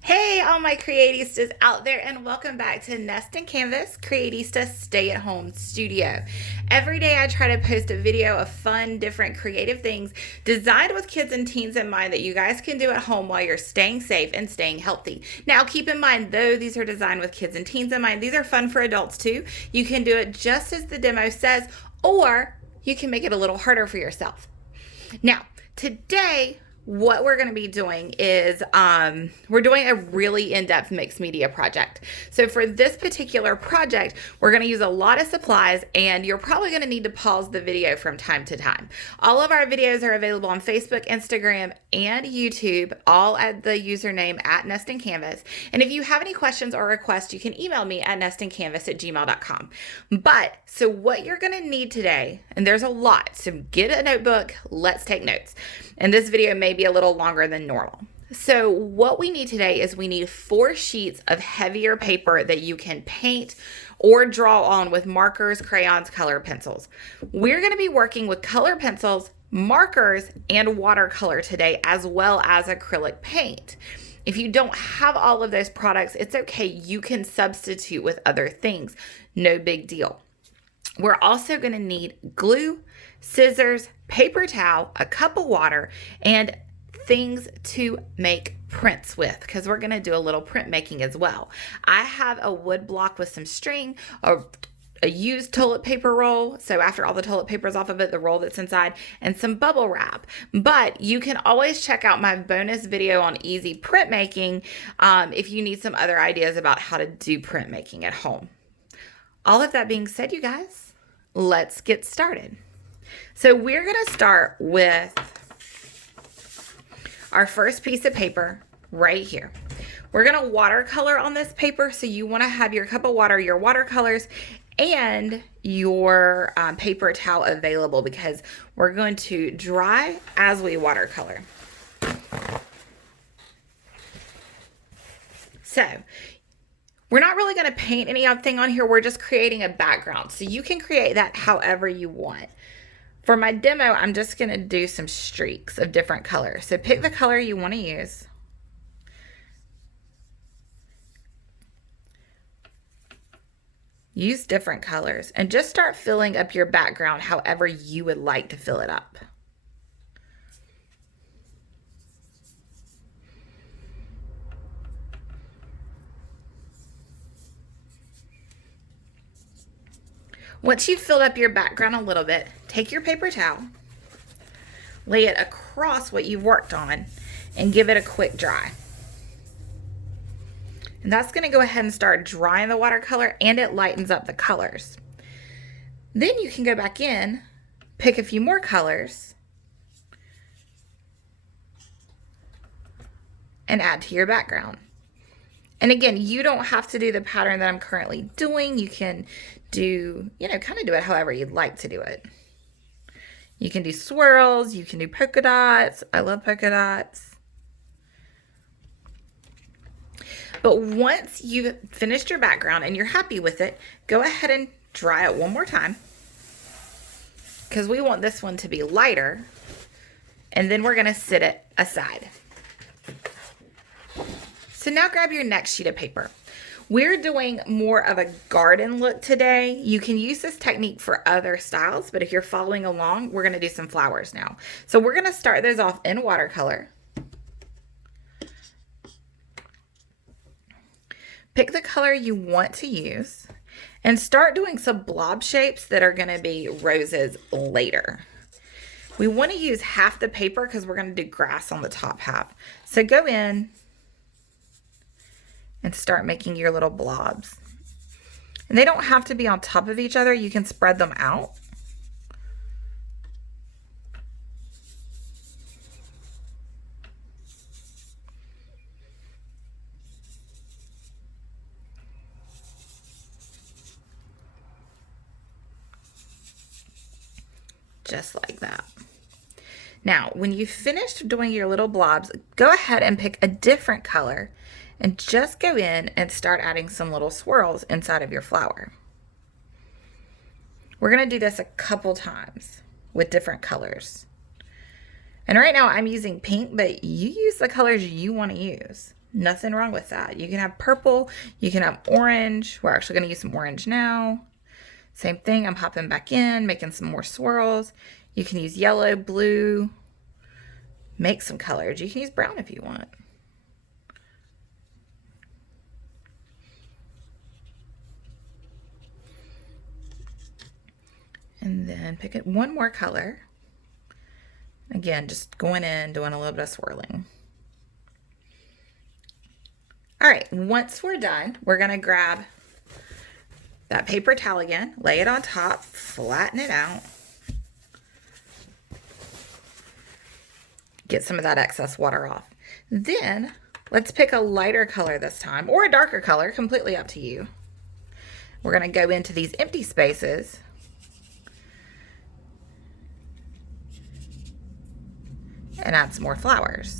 Hey, all my creatistas out there, and welcome back to Nest and Canvas Creatista Stay at Home Studio. Every day, I try to post a video of fun, different, creative things designed with kids and teens in mind that you guys can do at home while you're staying safe and staying healthy. Now, keep in mind, though these are designed with kids and teens in mind, these are fun for adults too. You can do it just as the demo says, or you can make it a little harder for yourself. Now, today, what we're going to be doing is we're doing a really in-depth mixed media project. So for this particular project, we're going to use a lot of supplies, and you're probably going to need to pause the video from time to time. All of our videos are available on Facebook, Instagram, and YouTube, all at the username at Nest and Canvas. And if you have any questions or requests, you can email me at nestandcanvas@gmail.com. But so what you're going to need today, and there's a lot, so get a notebook, let's take notes. And this video may be a little longer than normal. So what we need today is we need 4 sheets of heavier paper that you can paint or draw on with markers, crayons, color pencils. We're going to be working with color pencils, markers, and watercolor today, as well as acrylic paint. If you don't have all of those products, it's okay. You can substitute with other things. No big deal. We're also going to need glue, scissors, paper towel, a cup of water, and things to make prints with, because we're going to do a little print making as well. I have a wood block with some string, a used toilet paper roll, so after all the toilet paper is off of it, the roll that's inside, and some bubble wrap. But you can always check out my bonus video on easy printmaking if you need some other ideas about how to do printmaking at home. All of that being said, you guys, let's get started. So we're going to start with our first piece of paper right here. We're going to watercolor on this paper, so you want to have your cup of water, your watercolors, and your paper towel available, because we're going to dry as we watercolor. So we're not really going to paint anything on here. We're just creating a background. So you can create that however you want. For my demo, I'm just going to do some streaks of different colors. So pick the color you want to use. Use different colors and just start filling up your background however you would like to fill it up. Once you've filled up your background a little bit, take your paper towel, lay it across what you've worked on, and give it a quick dry. And that's going to go ahead and start drying the watercolor, and it lightens up the colors. Then you can go back in, pick a few more colors, and add to your background. And again, you don't have to do the pattern that I'm currently doing. You can do, kind of do it however you'd like to do it. You can do swirls, you can do polka dots. I love polka dots. But once you've finished your background and you're happy with it, go ahead and dry it one more time, because we want this one to be lighter. And then we're going to sit it aside. So now grab your next sheet of paper. We're doing more of a garden look today. You can use this technique for other styles, but if you're following along, we're going to do some flowers now. So we're going to start those off in watercolor. Pick the color you want to use and start doing some blob shapes that are going to be roses later. We want to use half the paper because we're going to do grass on the top half. So go in and start making your little blobs. And they don't have to be on top of each other. You can spread them out. Just like that. Now, when you've finished doing your little blobs, go ahead and pick a different color and just go in and start adding some little swirls inside of your flower. We're going to do this a couple times with different colors. And right now I'm using pink, but you use the colors you want to use. Nothing wrong with that. You can have purple, you can have orange. We're actually gonna use some orange now. Same thing, I'm hopping back in, making some more swirls. You can use yellow, blue, make some colors. You can use brown if you want. And then pick it one more color. Again, just going in, doing a little bit of swirling. All right, once we're done, we're gonna grab that paper towel again, lay it on top, flatten it out. Get some of that excess water off. Then let's pick a lighter color this time, or a darker color, completely up to you. We're gonna go into these empty spaces and add some more flowers.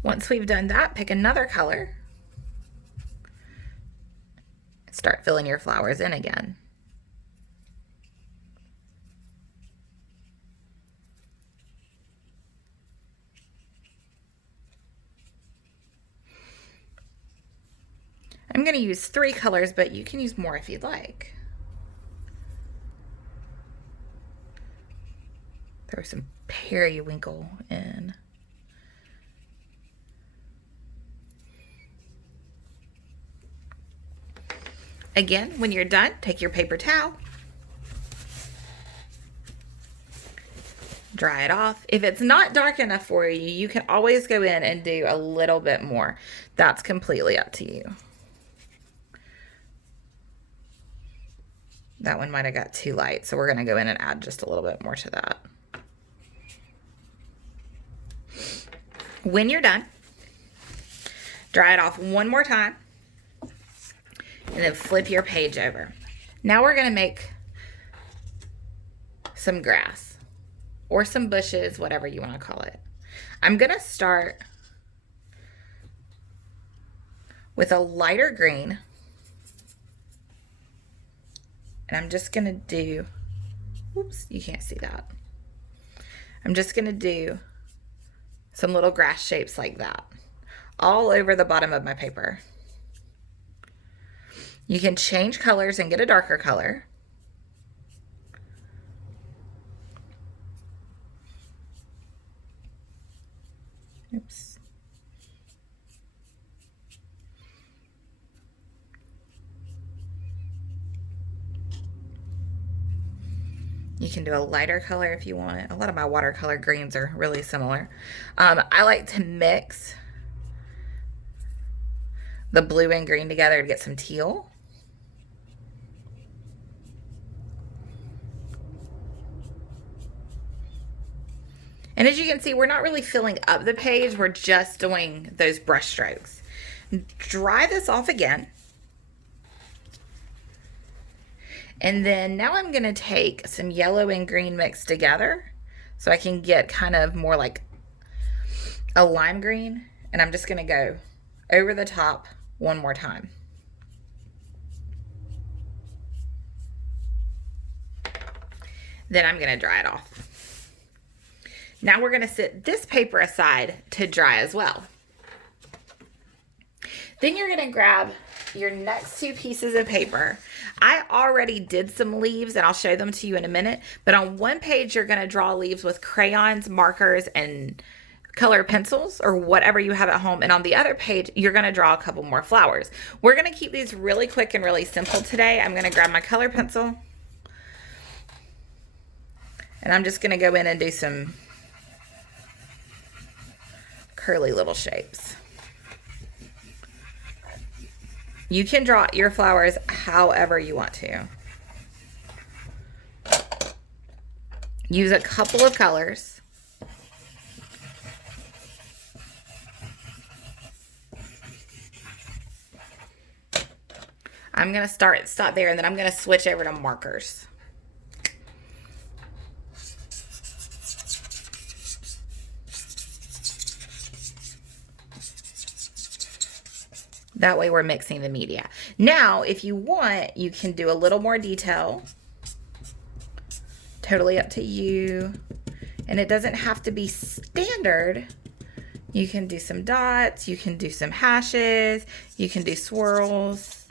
Once we've done that, pick another color. Start filling your flowers in again. I'm going to use 3 colors, but you can use more if you'd like. Throw some periwinkle in. Again, when you're done, take your paper towel, dry it off. If it's not dark enough for you, you can always go in and do a little bit more. That's completely up to you. That one might have got too light, so we're going to go in and add just a little bit more to that. When you're done, dry it off one more time, and then flip your page over. Now we're going to make some grass or some bushes, whatever you want to call it. I'm going to start with a lighter green. And I'm just going to do, oops, you can't see that. I'm just going to do some little grass shapes like that all over the bottom of my paper. You can change colors and get a darker color. Oops. You can do a lighter color if you want. A lot of my watercolor greens are really similar. I like to mix the blue and green together to get some teal. And as you can see, we're not really filling up the page. We're just doing those brush strokes. Dry this off again. And then now I'm going to take some yellow and green mixed together so I can get kind of more like a lime green. And I'm just going to go over the top one more time. Then I'm going to dry it off. Now we're going to set this paper aside to dry as well. Then you're going to grab your next 2 pieces of paper. I already did some leaves and I'll show them to you in a minute, but on one page you're going to draw leaves with crayons, markers, and color pencils or whatever you have at home, and on the other page you're going to draw a couple more flowers. We're going to keep these really quick and really simple today. I'm going to grab my color pencil and I'm just going to go in and do some curly little shapes. You can draw your flowers however you want to. Use a couple of colors. I'm going to stop there, and then I'm going to switch over to markers. That way we're mixing the media. Now, if you want, you can do a little more detail. Totally up to you. And it doesn't have to be standard. You can do some dots, you can do some hashes, you can do swirls.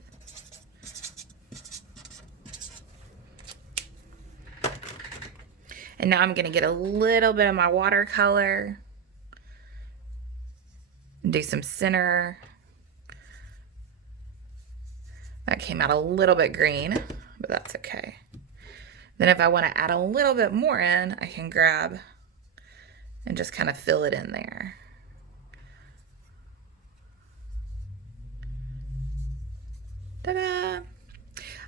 And now I'm gonna get a little bit of my watercolor. Do some center. That came out a little bit green, but that's okay. Then if I want to add a little bit more in, I can grab and just kind of fill it in there. Ta-da!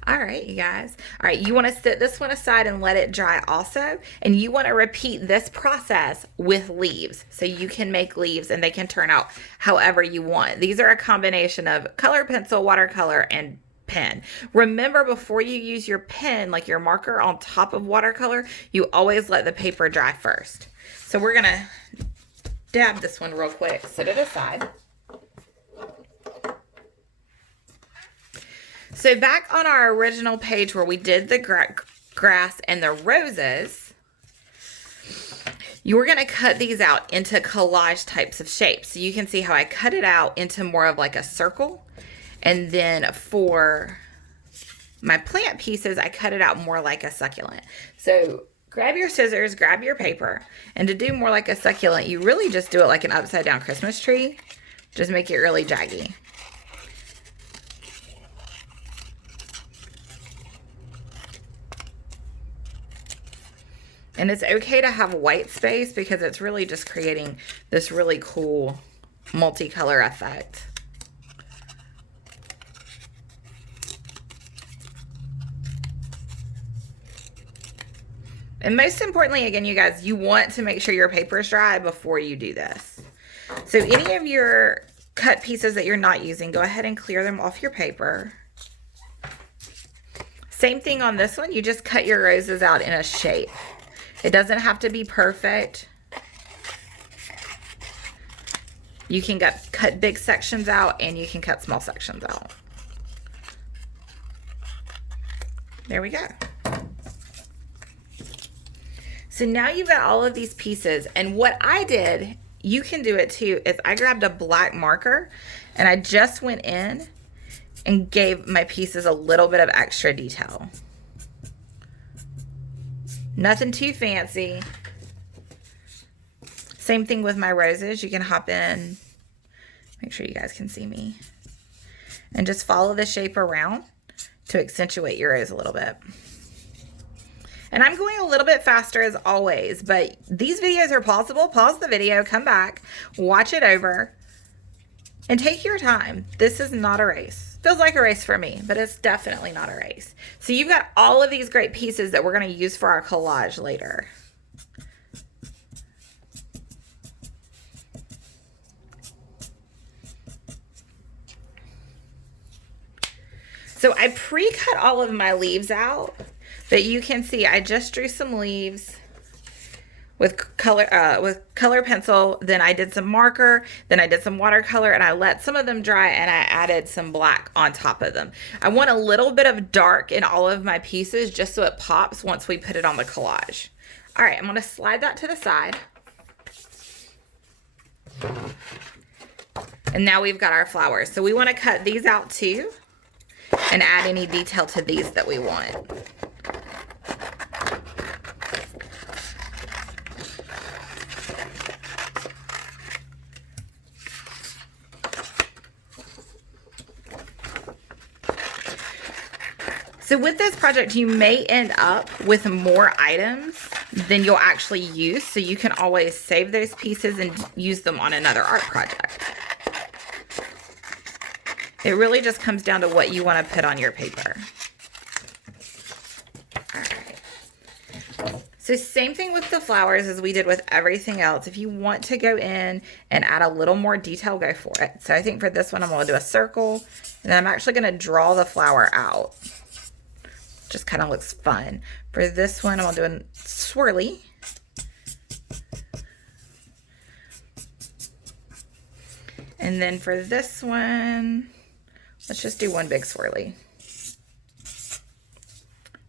All right, you guys. All right, you want to set this one aside and let it dry also. And you want to repeat this process with leaves. So you can make leaves and they can turn out however you want. These are a combination of color pencil, watercolor, and pen. Remember, before you use your pen, like your marker on top of watercolor, you always let the paper dry first. So we're gonna dab this one real quick, set it aside. So back on our original page where we did the grass and the roses, you were gonna cut these out into collage types of shapes. So you can see how I cut it out into more of like a circle. And then for my plant pieces, I cut it out more like a succulent. So grab your scissors, grab your paper, and to do more like a succulent, you really just do it like an upside down Christmas tree. Just make it really jaggy. And it's okay to have white space because it's really just creating this really cool multicolor effect. And most importantly, again, you guys, you want to make sure your paper is dry before you do this. So any of your cut pieces that you're not using, go ahead and clear them off your paper. Same thing on this one, you just cut your roses out in a shape. It doesn't have to be perfect. You can cut big sections out and you can cut small sections out. There we go. So now you've got all of these pieces, and what I did, you can do it too, is I grabbed a black marker and I just went in and gave my pieces a little bit of extra detail. Nothing too fancy. Same thing with my roses. You can hop in, make sure you guys can see me, and just follow the shape around to accentuate your rose a little bit. And I'm going a little bit faster as always, but these videos are pausable. Pause the video, come back, watch it over, and take your time. This is not a race. Feels like a race for me, but it's definitely not a race. So you've got all of these great pieces that we're going to use for our collage later. So I pre-cut all of my leaves out. But you can see I just drew some leaves with color pencil. Then I did some marker. Then I did some watercolor, and I let some of them dry, and I added some black on top of them. I want a little bit of dark in all of my pieces just so it pops once we put it on the collage. All right, I'm going to slide that to the side. And now we've got our flowers. So we want to cut these out too and add any detail to these that we want. So with this project, you may end up with more items than you'll actually use. So you can always save those pieces and use them on another art project. It really just comes down to what you want to put on your paper. All right. So same thing with the flowers as we did with everything else. If you want to go in and add a little more detail, go for it. So I think for this one, I'm going to do a circle, and then I'm actually going to draw the flower out. Just kind of looks fun. For this one, I'm going to do a swirly. And then for this one, Let's just do one big swirly.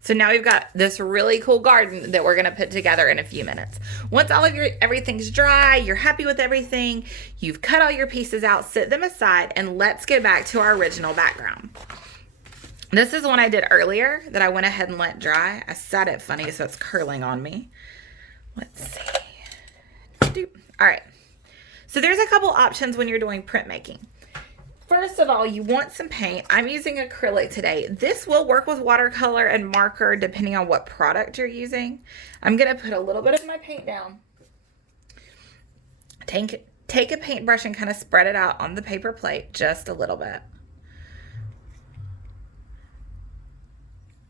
So now we've got this really cool garden that we're gonna put together in a few minutes. Once all of everything's dry, you're happy with everything, you've cut all your pieces out, set them aside, and let's go back to our original background. This is one I did earlier that I went ahead and let dry. I set it funny so it's curling on me. Let's see. All right. So there's a couple options when you're doing printmaking. First of all, you want some paint. I'm using acrylic today. This will work with watercolor and marker depending on what product you're using. I'm gonna put a little bit of my paint down. Take a paintbrush and kind of spread it out on the paper plate just a little bit.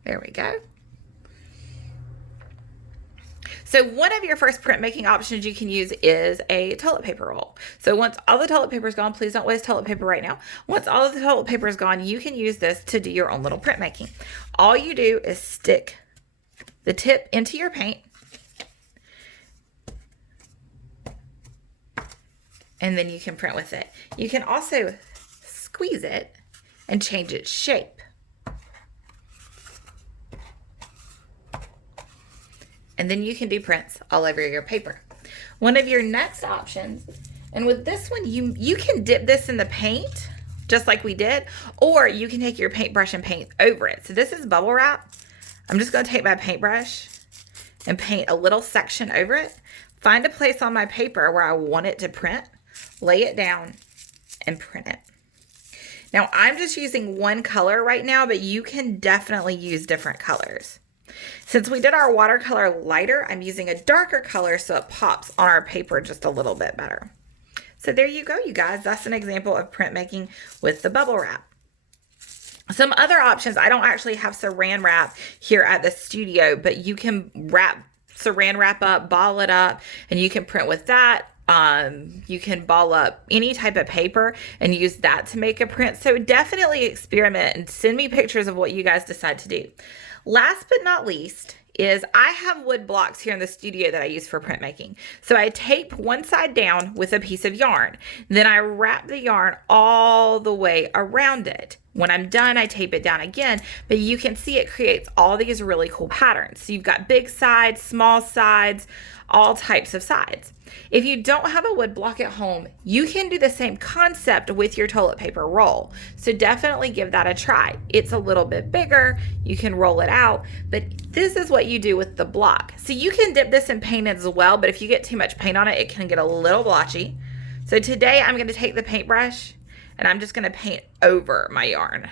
There we go. So one of your first printmaking options you can use is a toilet paper roll. So once all the toilet paper is gone, please don't waste toilet paper right now. Once all of the toilet paper is gone, you can use this to do your own little printmaking. All you do is stick the tip into your paint and then you can print with it. You can also squeeze it and change its shape. And then you can do prints all over your paper. One of your next options, and with this one, you can dip this in the paint, just like we did, or you can take your paintbrush and paint over it. So this is bubble wrap. I'm just gonna take my paintbrush and paint a little section over it, find a place on my paper where I want it to print, lay it down, and print it. Now I'm just using one color right now, but you can definitely use different colors. Since we did our watercolor lighter, I'm using a darker color so it pops on our paper just a little bit better. So there you go, you guys. That's an example of printmaking with the bubble wrap. Some other options, I don't actually have saran wrap here at the studio, but you can saran wrap up, ball it up, and you can print with that. You can ball up any type of paper and use that to make a print. So definitely experiment and send me pictures of what you guys decide to do. Last but not least is I have wood blocks here in the studio that I use for printmaking. So I tape one side down with a piece of yarn. Then I wrap the yarn all the way around it. When I'm done, I tape it down again, but you can see it creates all these really cool patterns. So you've got big sides, small sides, all types of sides. If you don't have a wood block at home, you can do the same concept with your toilet paper roll. So definitely give that a try. It's a little bit bigger, you can roll it out, but this is what you do with the block. So you can dip this in paint as well, but if you get too much paint on it, it can get a little blotchy. So today I'm gonna take the paintbrush and I'm just gonna paint over my yarn.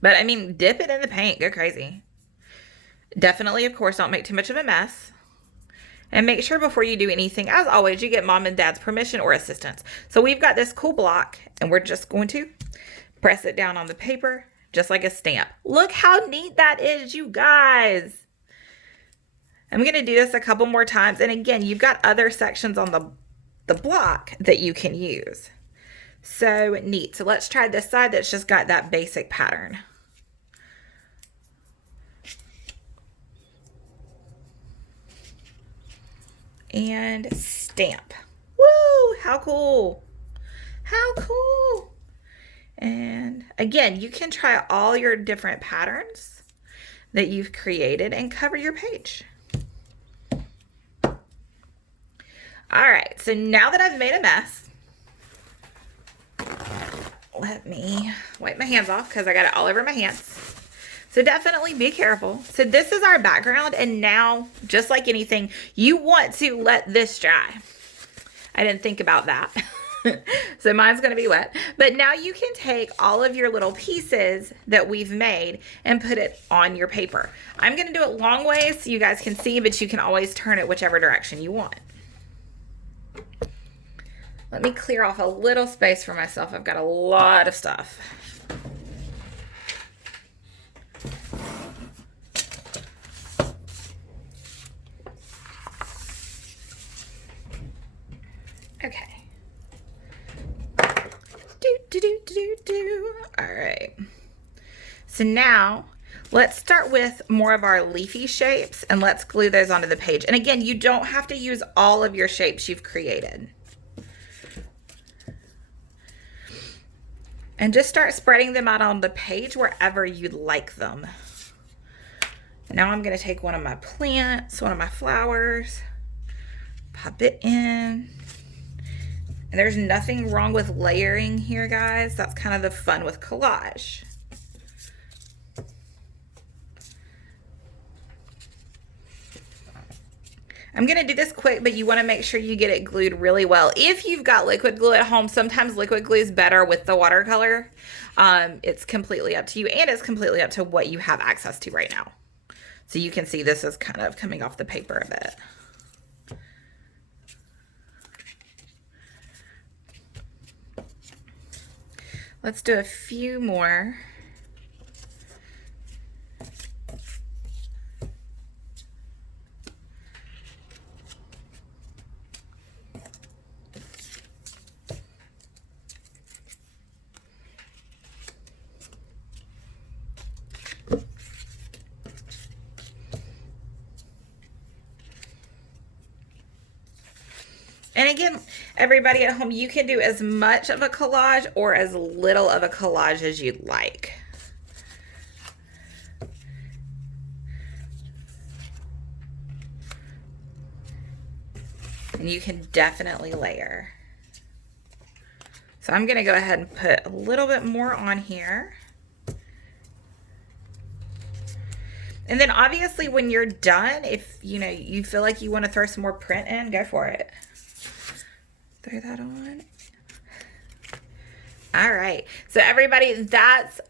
But I mean, dip it in the paint, go crazy. Definitely, of course, don't make too much of a mess. And make sure before you do anything, as always, you get mom and dad's permission or assistance. So we've got this cool block and we're just going to press it down on the paper, just like a stamp. Look how neat that is, you guys. I'm gonna do this a couple more times. And again, you've got other sections on the block that you can use. So neat. So let's try this side that's just got that basic pattern. And stamp. Woo, how cool. How cool. And again, you can try all your different patterns that you've created and cover your page. All right, so now that I've made a mess, let me wipe my hands off because I got it all over my hands. So definitely be careful. So this is our background, and now, just like anything, you want to let this dry. I didn't think about that. So mine's gonna be wet. But now you can take all of your little pieces that we've made and put it on your paper. I'm gonna do it long ways so you guys can see, but you can always turn it whichever direction you want. Let me clear off a little space for myself. I've got a lot of stuff. Okay. All right. So now let's start with more of our leafy shapes and let's glue those onto the page. And again, you don't have to use all of your shapes you've created. And just start spreading them out on the page wherever you'd like them. And now I'm going to take one of my plants, one of my flowers, pop it in. And there's nothing wrong with layering here, guys. That's kind of the fun with collage. I'm going to do this quick, but you want to make sure you get it glued really well. If you've got liquid glue at home, sometimes liquid glue is better with the watercolor. It's completely up to you, and it's completely up to what you have access to right now. So you can see this is kind of coming off the paper a bit. Let's do a few more. And again, everybody at home, you can do as much of a collage or as little of a collage as you'd like. And you can definitely layer. So I'm going to go ahead and put a little bit more on here. And then obviously when you're done, if you feel like you want to throw some more print in, go for it. Throw that on. All right. So everybody, that's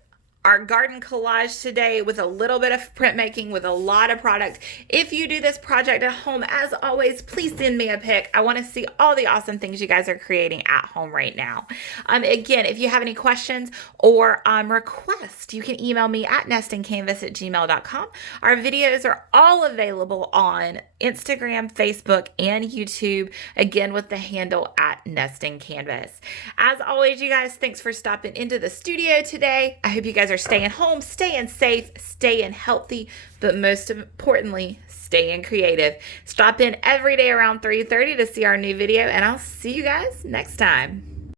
our garden collage today with a little bit of printmaking with a lot of product. If you do this project at home, as always, please send me a pic. I want to see all the awesome things you guys are creating at home right now. Again, if you have any questions or requests, you can email me at nestingcanvas@gmail.com. Our videos are all available on Instagram, Facebook, and YouTube, again with the handle at Nesting Canvas. As always, you guys, thanks for stopping into the studio today. I hope you guys are staying home, staying safe, staying healthy, but most importantly, staying creative. Stop in every day around 3:30 to see our new video, and I'll see you guys next time.